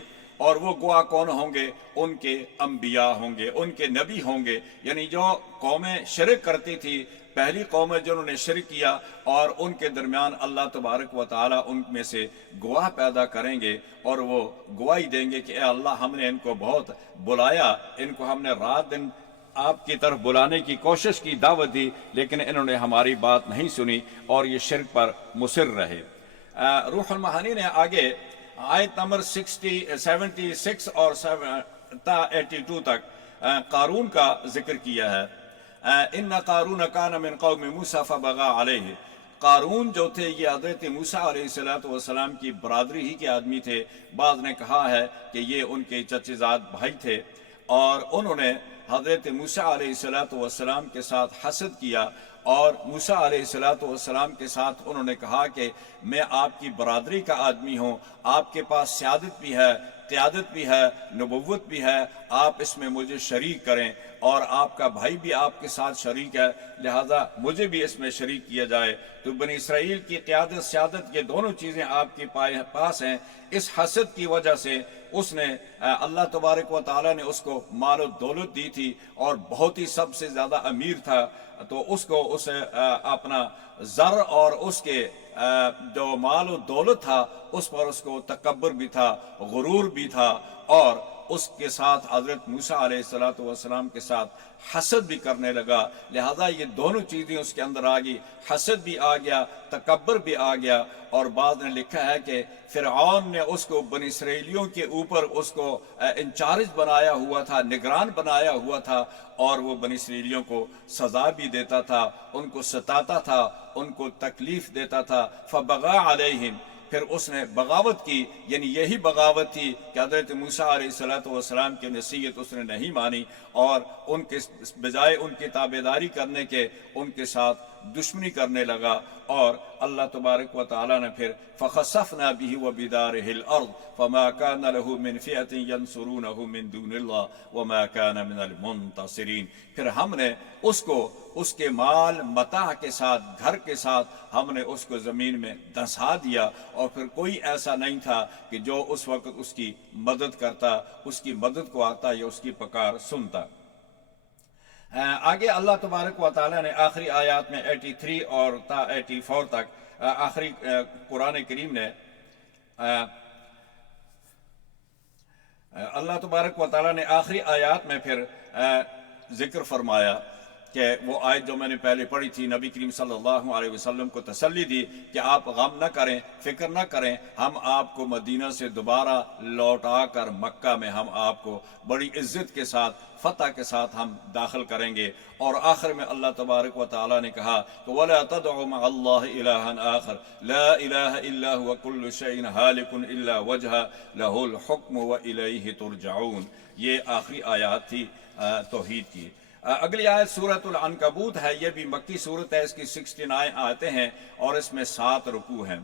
اور وہ گواہ کون ہوں گے؟ ان کے انبیاء ہوں گے، ان کے نبی ہوں گے، یعنی جو قومیں شرک کرتی تھی، پہلی قوم جنہوں نے شرک کیا، اور ان کے درمیان اللہ تبارک و تعالیٰ ان میں سے گواہ پیدا کریں گے، اور وہ گواہی دیں گے کہ اے اللہ، ہم نے ان کو بہت بلایا، ان کو ہم نے رات دن آپ کی طرف بلانے کی کوشش کی، دعوت دی، لیکن انہوں نے ہماری بات نہیں سنی اور یہ شرک پر مصر رہے۔ روح المعانی نے آگے آیت نمبر 76 اور 82 تک قارون کا ذکر کیا ہے۔ ان قارون کان من قوم موسیٰ فبغى علیہ، قارون جو تھے یہ حضرت موسیٰ علیہ السلام کی برادری ہی کے آدمی تھے۔ بعض نے کہا ہے کہ یہ ان کے چچے زاد بھائی تھے، اور انہوں نے حضرت موسیٰ علیہ السلام کے ساتھ حسد کیا، اور موسیٰ علیہ السلام کے ساتھ انہوں نے کہا کہ میں آپ کی برادری کا آدمی ہوں، آپ کے پاس سیادت بھی ہے، قیادت بھی ہے، نبوت بھی ہے، آپ اس میں مجھے شریک کریں، اور آپ کا بھائی بھی آپ کے ساتھ شریک ہے، لہذا مجھے بھی اس میں شریک کیا جائے۔ تو بنی اسرائیل کی قیادت، سیادت، یہ دونوں چیزیں آپ کے پاس ہیں۔ اس حسد کی وجہ سے اس نے اللہ تبارک و تعالیٰ نے اس کو مال و دولت دی تھی، اور بہت ہی سب سے زیادہ امیر تھا، تو اس کو اپنا زر اور اس کے جو مال و دولت تھا اس پر اس کو تکبر بھی تھا، غرور بھی تھا، اور اس کے ساتھ حضرت موسیٰ علیہ السلام کے ساتھ حسد بھی کرنے لگا۔ لہذا یہ دونوں چیزیں اس کے اندر آ گئی، حسد بھی آ گیا، تکبر بھی آ گیا۔ اور بعض نے لکھا ہے کہ فرعون نے اس کو بنی اسرائیلیوں کے اوپر اس کو انچارج بنایا ہوا تھا، نگران بنایا ہوا تھا، اور وہ بنی اسرائیلیوں کو سزا بھی دیتا تھا، ان کو ستاتا تھا، ان کو تکلیف دیتا تھا۔ فبغى علیہم، پھر اس نے بغاوت کی، یعنی یہی بغاوت تھی کہ حضرت موسیٰ علیہ السلام کی نصیحت اس نے نہیں مانی، اور ان کے بجائے ان کی تابعداری کرنے کے ان کے ساتھ دشمنی کرنے لگا۔ اور اللہ تبارک و تعالیٰ نے پھر فَخَسَفْنَا بِهِ وَبِدَارِهِ الْأَرْضِ فَمَا كَانَ لَهُ مِنْ فِئَةٍ يَنْصُرُونَهُ مِنْ دُونِ اللَّهِ وَمَا كَانَ مِنَ الْمُنْتَصِرِينَ۔ پھر ہم نے اس کو اس کے مال متاع کے ساتھ، گھر کے ساتھ، ہم نے اس کو زمین میں دھنسا دیا، اور پھر کوئی ایسا نہیں تھا کہ جو اس وقت اس کی مدد کرتا، اس کی مدد کو آتا یا اس کی پکار سنتا۔ آگے اللہ تبارک و تعالیٰ نے آخری آیات میں 83 اور 84 تک آخری قرآن کریم نے اللہ تبارک و تعالیٰ نے آخری آیات میں پھر ذکر فرمایا کہ وہ آیت جو میں نے پہلے پڑھی تھی، نبی کریم صلی اللہ علیہ وسلم کو تسلی دی کہ آپ غم نہ کریں، فکر نہ کریں، ہم آپ کو مدینہ سے دوبارہ لوٹا کر مکہ میں ہم آپ کو بڑی عزت کے ساتھ، فتح کے ساتھ ہم داخل کریں گے۔ اور آخر میں اللہ تبارک و تعالیٰ نے کہا کہ وَلَا تَدْعُ مَعَ اللَّهِ إِلَٰهًا آخَرَ لَا إِلَٰهَ إِلَّا هُوَ كُلُّ شَيْءٍ هَالِكٌ إِلَّا وَجْهَهُ لَهُ الْحُكْمُ وَإِلَيْهِ تُرْجَعُونَ۔ یہ آخری آیات تھی توحید کی۔ اگلی آیت سورۃ العنکبوت ہے، یہ بھی مکی صورت ہے، اس کی 69 آیتیں ہیں اور اس میں 7 رکوع ہیں۔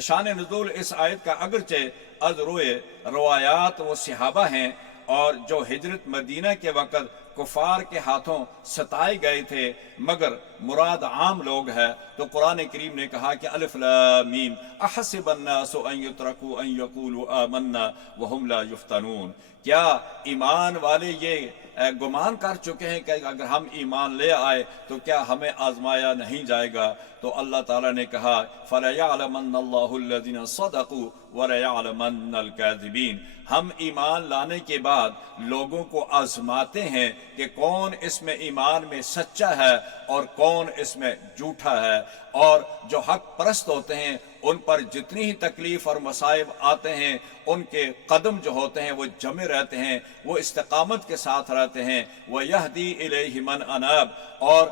شان نزول اس آیت کا اگرچہ از روئے روایات و صحابہ ہیں، اور جو ہجرت مدینہ کے وقت کفار کے ہاتھوں ستائے گئے تھے، مگر مراد عام لوگ ہے، تو قرآن کریم نے کہا کہ الف لام میم احسب الناس ان یترکوا ان یقولوا آمنا وهم لا یفتنون، کیا ایمان والے یہ گمان کر چکے ہیں کہ اگر ہم ایمان لے آئے تو کیا ہمیں آزمایا نہیں جائے گا؟ تو اللہ تعالیٰ نے کہا فَلَيَعْلَمَنَّ اللَّهُ الَّذِينَ صَدَقُوا وَلَيَعْلَمَنَّ الْكَاذِبِينَ۔ ہم ایمان لانے کے بعد لوگوں کو آزماتے ہیں کہ کون اس میں ایمان میں سچا ہے اور کون اس میں جھوٹا ہے، اور جو حق پرست ہوتے ہیں ان پر جتنی ہی تکلیف اور مصائب آتے ہیں ان کے قدم جو ہوتے ہیں وہ جمے رہتے ہیں، وہ استقامت کے ساتھ رہتے ہیں۔ وَيَهْدِي إِلَيْهِ مَنْ أَنَابَ، اور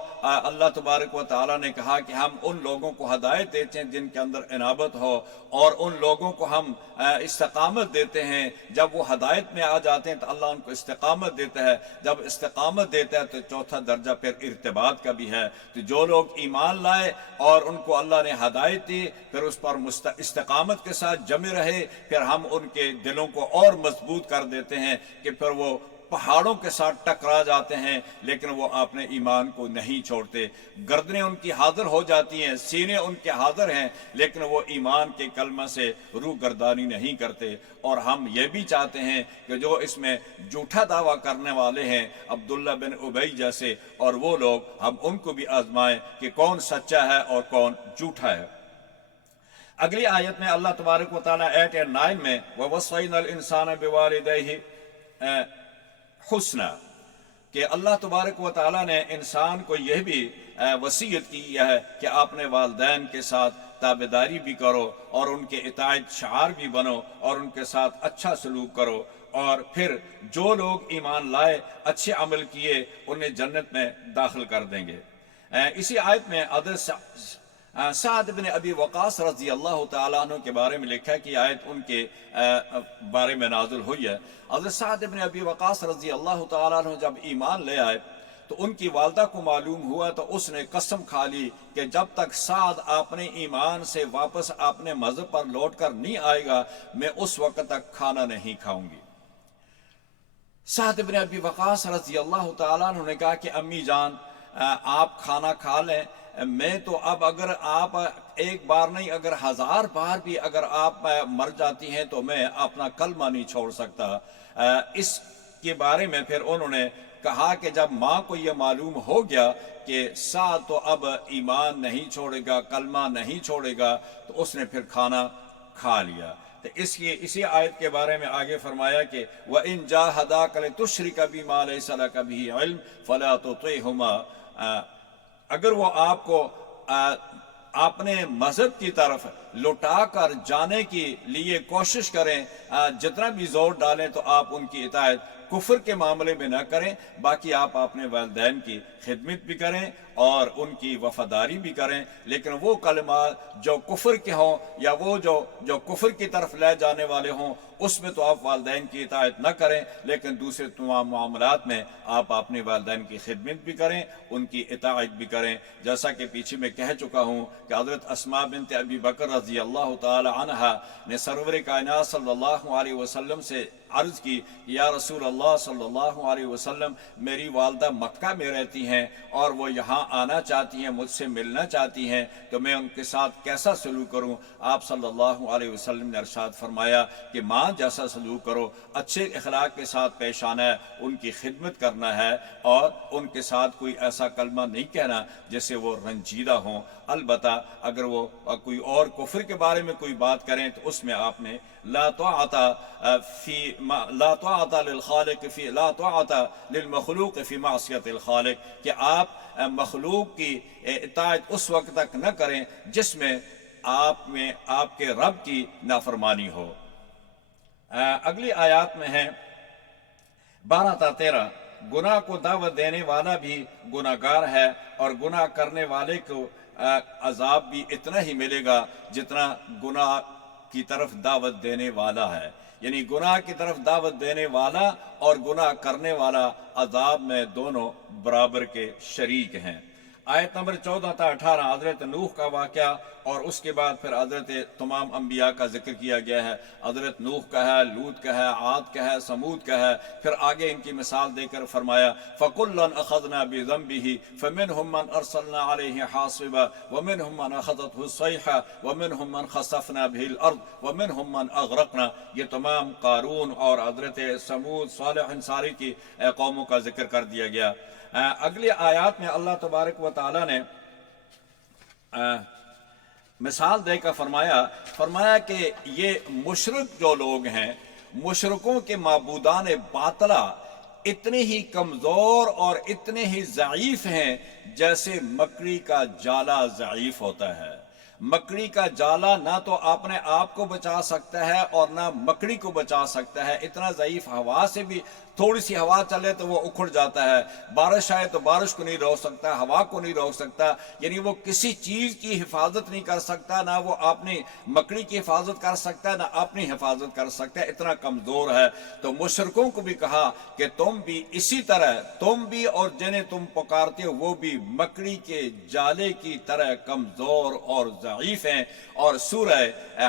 اللہ تبارک و تعالیٰ نے کہا کہ ہم ان لوگوں کو ہدایت دیتے ہیں جن کے اندر انابت ہو، اور ان لوگوں کو ہم استقامت دیتے ہیں۔ جب وہ ہدایت میں آ جاتے ہیں تو اللہ ان کو استقامت دیتا ہے، جب استقامت دیتا ہے تو چوتھا درجہ پھر ارتباط کا بھی ہے۔ تو جو لوگ ایمان لائے اور ان کو اللہ نے ہدایت دی، پھر اس پر استقامت کے ساتھ جمے رہے، پھر ہم ان کے دلوں کو اور مضبوط کر دیتے ہیں کہ پھر وہ پہاڑوں کے ساتھ ٹکرا جاتے ہیں لیکن وہ اپنے ایمان کو نہیں چھوڑتے۔ گردنیں ان کی حاضر ہو جاتی ہیں، سینے ان کے حاضر ہیں، لیکن وہ ایمان کے کلمہ سے روح گردانی نہیں کرتے۔ اور ہم یہ بھی چاہتے ہیں کہ جو اس میں جھوٹا دعویٰ کرنے والے ہیں عبداللہ بن ابی جیسے اور وہ لوگ، ہم ان کو بھی آزمائیں کہ کون سچا ہے اور کون جھوٹا ہے۔ اگلی آیت میں اللہ تبارک و تعالیٰ 8 اور 9 میں وَوَصَّيْنَا الْإِنسَانَ بِوَالِدَيْهِ حسنا، کہ اللہ تبارک و تعالیٰ نے انسان کو یہ بھی وصیت کی ہے کہ اپنے والدین کے ساتھ تابعداری بھی کرو اور ان کے اطاعت شعار بھی بنو اور ان کے ساتھ اچھا سلوک کرو، اور پھر جو لوگ ایمان لائے اچھے عمل کیے انہیں جنت میں داخل کر دیں گے۔ اسی آیت میں حضرت سعد بن ابی وقاص رضی اللہ تعالیٰ عنہ کے بارے میں لکھا ہے کہ آیت ان کے بارے میں نازل ہوئی ہے۔ حضرت سعد بن ابی وقاص رضی اللہ تعالیٰ عنہ جب ایمان لے آئے تو ان کی والدہ کو معلوم ہوا تو اس نے قسم کھا لی کہ جب تک سعد اپنے ایمان سے واپس اپنے مذہب پر لوٹ کر نہیں آئے گا میں اس وقت تک کھانا نہیں کھاؤں گی۔ سعد بن ابی وقاص رضی اللہ تعالیٰ عنہ نے کہا کہ امی جان آپ کھانا کھا لیں، میں تو اب اگر آپ ایک بار نہیں اگر 1000 بار بھی اگر آپ مر جاتی ہیں تو میں اپنا کلمہ نہیں چھوڑ سکتا۔ اس کے بارے میں پھر انہوں نے کہا کہ جب ماں کو یہ معلوم ہو گیا کہ سعد تو اب ایمان نہیں چھوڑے گا، کلمہ نہیں چھوڑے گا، تو اس نے پھر کھانا کھا لیا۔ تو اسی آیت کے بارے میں آگے فرمایا کہ وَإِن جَاهَدَاكَ لِتُشْرِكَ بِي مَا لَيْسَ لَكَ بِهِ عِلْمٌ فَلَا تُطِعْهُمَا، اگر وہ آپ کو اپنے مذہب کی طرف لوٹا کر جانے کے لیے کوشش کریں، جتنا بھی زور ڈالیں تو آپ ان کی اطاعت کفر کے معاملے میں نہ کریں، باقی آپ اپنے والدین کی خدمت بھی کریں اور ان کی وفاداری بھی کریں، لیکن وہ کلمات جو کفر کے ہوں یا وہ جو کفر کی طرف لے جانے والے ہوں اس میں تو آپ والدین کی اطاعت نہ کریں، لیکن دوسرے تمام معاملات میں آپ اپنے والدین کی خدمت بھی کریں، ان کی اطاعت بھی کریں۔ جیسا کہ پیچھے میں کہہ چکا ہوں کہ حضرت اسماء بنت ابی بکر رضی اللہ تعالی عنہا نے سرور کائنات صلی اللہ علیہ وسلم سے عرض کی یا رسول اللہ صلی اللہ علیہ وسلم، میری والدہ مکہ میں رہتی ہیں اور وہ یہاں آنا چاہتی ہیں، مجھ سے ملنا چاہتی ہیں، تو میں ان کے ساتھ کیسا سلوک کروں؟ آپ صلی اللہ علیہ وسلم نے ارشاد فرمایا کہ ماں جیسا سلوک کرو، اچھے اخلاق کے ساتھ پیش آنا ہے، ان کی خدمت کرنا ہے اور ان کے ساتھ کوئی ایسا کلمہ نہیں کہنا جس سے وہ رنجیدہ ہوں۔ البتہ اگر وہ کوئی اور کفر کے بارے میں کوئی بات کریں تو اس میں آپ نے لا طاعت للخالق فی لا طاعت للمخلوق فی معصیت الخالق، کہ آپ مخلوق کی اطاعت اس وقت تک نہ کریں جس میں آپ کے رب کی نافرمانی ہو۔ اگلی آیات میں ہے 12 تا 13، گناہ کو دعوت دینے والا بھی گناہ گار ہے اور گناہ کرنے والے کو عذاب بھی اتنا ہی ملے گا جتنا گناہ کی طرف دعوت دینے والا ہے، یعنی گناہ کی طرف دعوت دینے والا اور گناہ کرنے والا عذاب میں دونوں برابر کے شریک ہیں۔ آیت نمبر 14 تا 18 حضرت نوح کا واقعہ اور اس کے بعد پھر حضرت تمام انبیاء کا ذکر کیا گیا ہے، حضرت نوح کا ہے، لوط کا ہے، عاد کا ہے، سمود کا ہے، پھر آگے ان کی مثال دے کر فرمایا فَكُلًّا أَخَذْنَا بِذَنبِهِ فَمِنْهُمْ مَنْ أَرْسَلْنَا عَلَيْهِ حَاصِبًا وَمِنْهُمْ مَنْ أَخَذَتْهُ الصَّيْحَةُ وَمِنْهُمْ مَنْ خَسَفْنَا بِهِ الْأَرْضَ وَمِنْهُمْ مَنْ أَغْرَقْنَا۔ یہ تمام قارون اور حضرت سمود، صالح انصاری کی قوموں کا ذکر کر دیا گیا۔ اگلی آیات میں اللہ تبارک و تعالیٰ نے مثال دے کر فرمایا کہ یہ مشرک جو لوگ ہیں، مشرکوں کے معبودان باطلہ اتنے ہی کمزور اور اتنے ہی ضعیف ہیں جیسے مکڑی کا جالا ضعیف ہوتا ہے۔ مکڑی کا جالا نہ تو اپنے آپ کو بچا سکتا ہے اور نہ مکڑی کو بچا سکتا ہے، اتنا ضعیف، ہوا سے بھی تھوڑی سی ہوا چلے تو وہ اکھڑ جاتا ہے، بارش آئے تو بارش کو نہیں روک سکتا، ہوا کو نہیں روک سکتا، یعنی وہ کسی چیز کی حفاظت نہیں کر سکتا، نہ وہ اپنی مکڑی کی حفاظت کر سکتا ہے، نہ اپنی حفاظت کر سکتا ہے، اتنا کمزور ہے۔ تو مشرکوں کو بھی کہا کہ تم بھی اسی طرح، تم بھی اور جنہیں تم پکارتے ہو وہ بھی مکڑی کے جالے کی طرح کمزور اور ضعیف ہیں۔ اور سورہ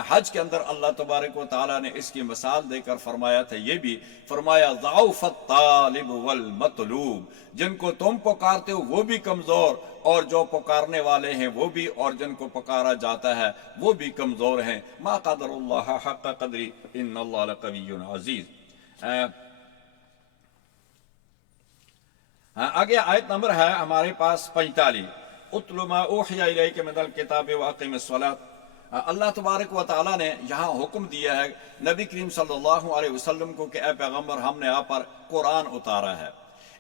حج کے اندر اللہ تبارک و تعالیٰ نے اس کی مثال دے کر فرمایا تھا، یہ بھی فرمایا ضعف الطالب والمطلوب، جن کو تم پکارتے ہو وہ بھی کمزور، اور جو پکارنے والے ہیں وہ بھی، اور جن کو پکارا جاتا ہے وہ بھی کمزور ہیں۔ ما قدر اللہ حق قدری ان اللہ لقوی عزیز۔ آگے آیت نمبر ہے ہمارے پاس 45، اتل ما اوحی الیک من الکتاب واقم الصلاۃ۔ اللہ تبارک و تعالیٰ نے یہاں حکم دیا ہے نبی کریم صلی اللہ علیہ وسلم کو کہ اے پیغمبر، ہم نے آپ پر قرآن اتارا ہے۔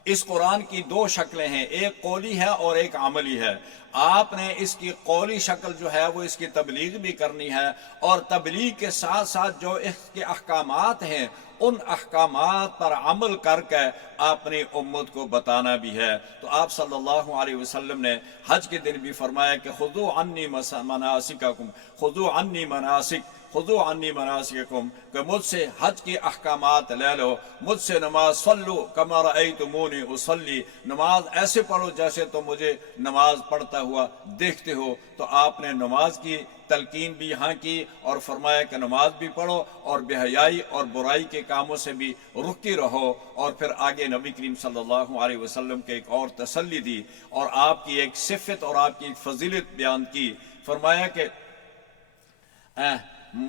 اس قرآن کی دو شکلیں ہیں، ایک قولی ہے اور ایک عملی ہے۔ آپ نے اس کی قولی شکل جو ہے وہ اس کی تبلیغ بھی کرنی ہے، اور تبلیغ کے ساتھ ساتھ جو اس کے احکامات ہیں ان احکامات پر عمل کر کے اپنی امت کو بتانا بھی ہے۔ تو آپ صلی اللہ علیہ وسلم نے حج کے دن بھی فرمایا کہ خذوا عنی مناسککم، خذوا عنی مناسک، خذوا عنی مناسککم، کہ مجھ سے حج کے احکامات لے لو، مجھ سے نماز، صلو کما رأیتمونی اصلی، نماز ایسے پڑھو جیسے تم مجھے نماز پڑھتا ہوا دیکھتے ہو۔ تو آپ نے نماز کی تلقین بھی یہاں کی اور فرمایا کہ نماز بھی پڑھو اور بے حیائی اور برائی کے کاموں سے بھی رکتے رہو۔ اور پھر آگے نبی کریم صلی اللہ علیہ وسلم کے ایک اور تسلی دی اور آپ کی ایک صفت اور آپ کی ایک فضیلت بیان کی، فرمایا کہ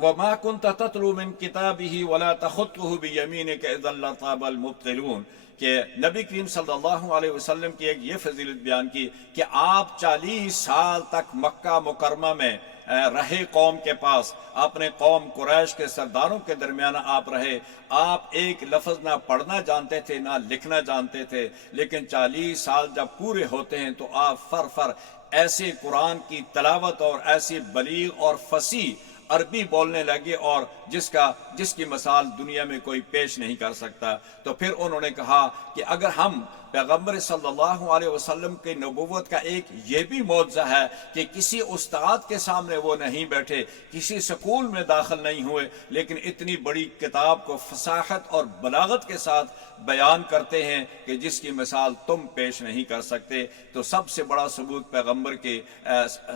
وَمَا كُنْتَ تَتْلُو مِنْ كِتَابِهِ وَلَا تَخُطُّهُ بِيَمِينِكَ إِذًا لَّارْتَابَ الْمُبْطِلُونَ، کہ نبی کریم صلی اللہ علیہ وسلم کی ایک یہ فضیلت بیان کی کہ آپ 40 سال تک مکہ مکرمہ میں رہے، قوم کے پاس، اپنے قوم قریش کے سرداروں کے درمیان آپ رہے، آپ ایک لفظ نہ پڑھنا جانتے تھے نہ لکھنا جانتے تھے، لیکن 40 سال جب پورے ہوتے ہیں تو آپ فر ایسے قرآن کی تلاوت اور ایسی بلیغ اور فصیح عربی بولنے لگے اور جس کی مثال دنیا میں کوئی پیش نہیں کر سکتا۔ تو پھر انہوں نے کہا کہ اگر ہم پیغمبر صلی اللہ علیہ وسلم کی نبوت کا ایک یہ بھی معجزہ ہے کہ کسی استاد کے سامنے وہ نہیں بیٹھے، کسی سکول میں داخل نہیں ہوئے، لیکن اتنی بڑی کتاب کو فصاحت اور بلاغت کے ساتھ بیان کرتے ہیں کہ جس کی مثال تم پیش نہیں کر سکتے۔ تو سب سے بڑا ثبوت پیغمبر کی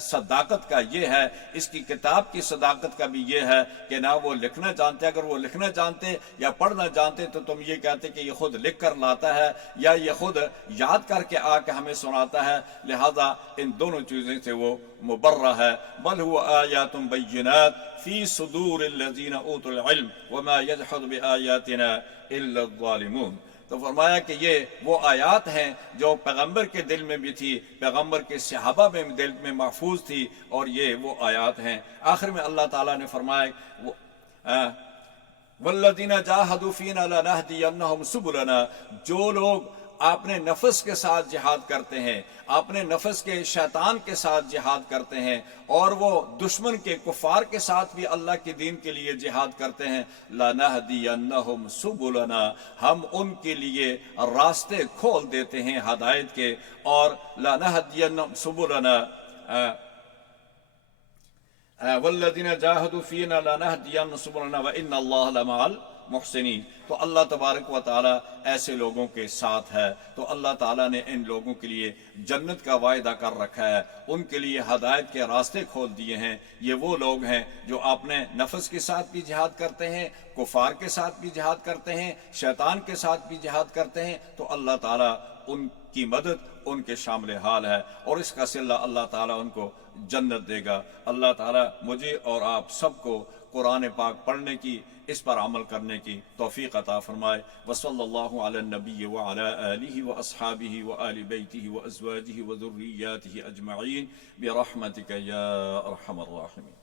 صداقت کا یہ ہے، اس کی کتاب کی صداقت کا بھی یہ ہے کہ نہ وہ لکھنا جانتے، اگر وہ لکھنا جانتے یا پڑھنا جانتے تو تم یہ کہتے کہ یہ خود لکھ کر لاتا ہے یا یہ خود یاد کر کے آ کے ہمیں سناتا ہے، لہذا ان دونوں چیزوں سے وہ مبرہ ہے۔ بل هو آیات بینات فی صدور الذین اوتوا العلم وما یجحد بآیاتنا الا الظالمون۔ تو فرمایا کہ یہ وہ آیات ہیں جو پیغمبر کے دل میں بھی تھی، پیغمبر کے صحابہ میں دل میں محفوظ تھی، اور یہ وہ آیات ہیں۔ آخر میں اللہ تعالیٰ نے فرمایا والذین جاہدوا فینا لنہدینہم سبلنا، جو لوگ اپنے نفس کے ساتھ جہاد کرتے ہیں، اپنے نفس کے شیطان کے ساتھ جہاد کرتے ہیں، اور وہ دشمن کے کفار کے ساتھ بھی اللہ کے دین کے لیے جہاد کرتے ہیں، لَنَهْدِيَنَّهُمْ سُبُلَنَا، ہم ان کے لیے راستے کھول دیتے ہیں ہدایت کے، اور لَنَهْدِيَنَّهُمْ سُبُلَنَا وَالَّذِينَ جَاهَدُوا فِينَا لَنَهْدِيَنَّهُمْ سُبُلَنَا وَإِنَّ اللَّهَ لَمَعَ محسنین، تو اللہ تبارک و تعالی ایسے لوگوں کے ساتھ ہے۔ تو اللہ تعالیٰ نے ان لوگوں کے لیے جنت کا وعدہ کر رکھا ہے، ان کے لیے ہدایت کے راستے کھول دیے ہیں۔ یہ وہ لوگ ہیں جو اپنے نفس کے ساتھ بھی جہاد کرتے ہیں، کفار کے ساتھ بھی جہاد کرتے ہیں، شیطان کے ساتھ بھی جہاد کرتے ہیں، تو اللہ تعالیٰ ان کی مدد ان کے شامل حال ہے، اور اس کا صلہ اللہ تعالیٰ ان کو جنت دے گا۔ اللہ تعالیٰ مجھے اور آپ سب کو قرآن پاک پڑھنے کی، اس پر عمل کرنے کی توفیق عطا فرمائے۔ وصلی اللہ علی النبی وعلی آلہ واصحابہ وآل بیتہ وازواجہ وذریاتہ اجمعین برحمتک یا ارحم الراحمین۔